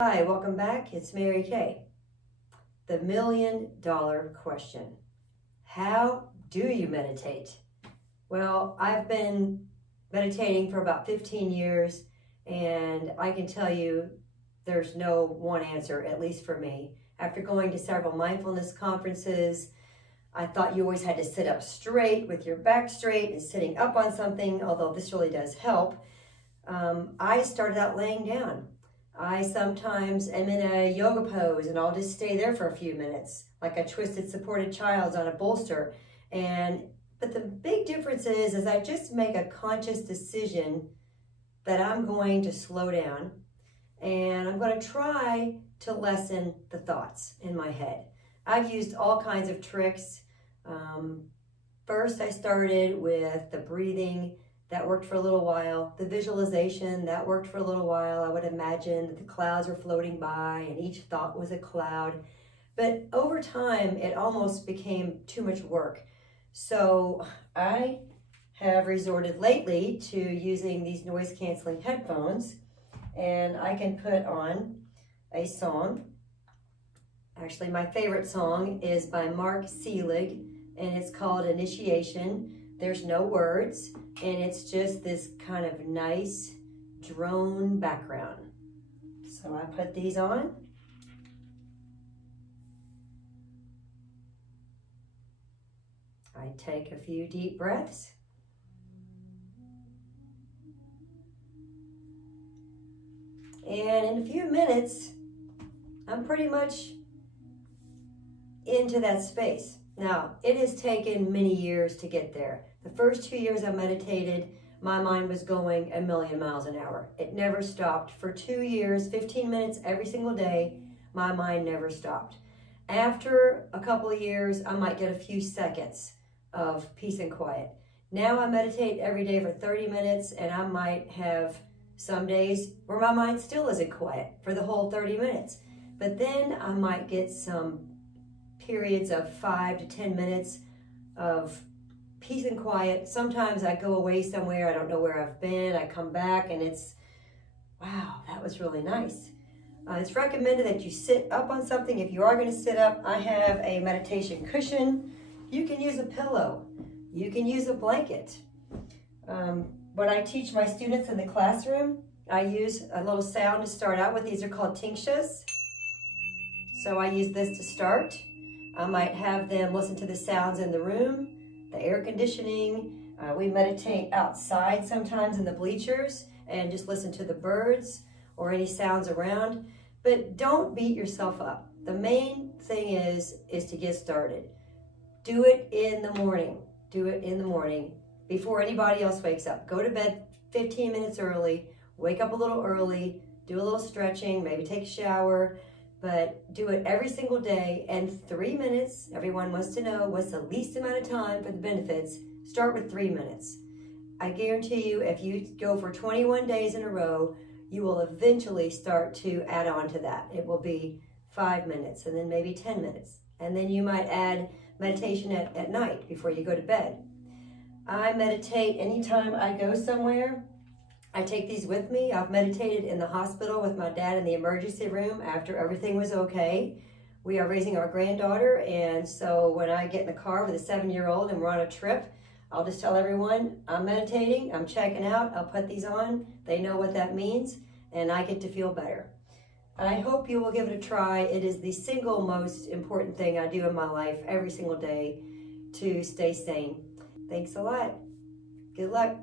Hi, welcome back. It's Mary Kay. The $1,000,000 question. How do you meditate? Well, I've been meditating for about 15 years, and I can tell you there's no one answer, at least for me. After going to several mindfulness conferences, I thought you always had to sit up straight with your back straight and sitting up on something, although this really does help. I started out laying down. I sometimes am in a yoga pose and I'll just stay there for a few minutes, like a twisted supported child on a bolster. But the big difference is I just make a conscious decision that I'm going to slow down and I'm going to try to lessen the thoughts in my head. I've used all kinds of tricks. First, I started with the breathing. That worked for a little while. The visualization, that worked for a little while. I would imagine that the clouds were floating by and each thought was a cloud. But over time, it almost became too much work. So I have resorted lately to using these noise-canceling headphones, and I can put on a song. Actually, my favorite song is by Mark Selig, and it's called Initiation. There's no words, and it's just this kind of nice drone background. So I put these on. I take a few deep breaths. And in a few minutes, I'm pretty much into that space. Now, it has taken many years to get there. The first 2 years I meditated, my mind was going 1,000,000 miles an hour. It never stopped. For 2 years, 15 minutes every single day, my mind never stopped. After a couple of years, I might get a few seconds of peace and quiet. Now I meditate every day for 30 minutes, and I might have some days where my mind still isn't quiet for the whole 30 minutes. But then I might get some periods of 5 to 10 minutes of peace and quiet. Sometimes I go away somewhere, I don't know where I've been, I come back and it's, wow, that was really nice. It's recommended that you sit up on something. If you are going to sit up, I have a meditation cushion. You can use a pillow. You can use a blanket. When I teach my students in the classroom, I use a little sound to start out with. These are called tinctures. So I use this to start. I might have them listen to the sounds in the room, the air conditioning. We meditate outside sometimes in the bleachers and just listen to the birds or any sounds around. But don't beat yourself up. The main thing is to get started. Do it in the morning. Do it in the morning before anybody else wakes up. Go to bed 15 minutes early, wake up a little early, do a little stretching, maybe take a shower. But do it every single day, and 3 minutes, everyone wants to know what's the least amount of time for the benefits. Start with 3 minutes. I guarantee you, if you go for 21 days in a row, you will eventually start to add on to that. It will be 5 minutes, and then maybe 10 minutes. And then you might add meditation at night before you go to bed. I meditate anytime I go somewhere. I take these with me. I've meditated in the hospital with my dad in the emergency room after everything was okay. We are raising our granddaughter, and so when I get in the car with a 7-year-old and we're on a trip, I'll just tell everyone, I'm meditating, I'm checking out, I'll put these on. They know what that means, and I get to feel better. I hope you will give it a try. It is the single most important thing I do in my life every single day to stay sane. Thanks a lot. Good luck.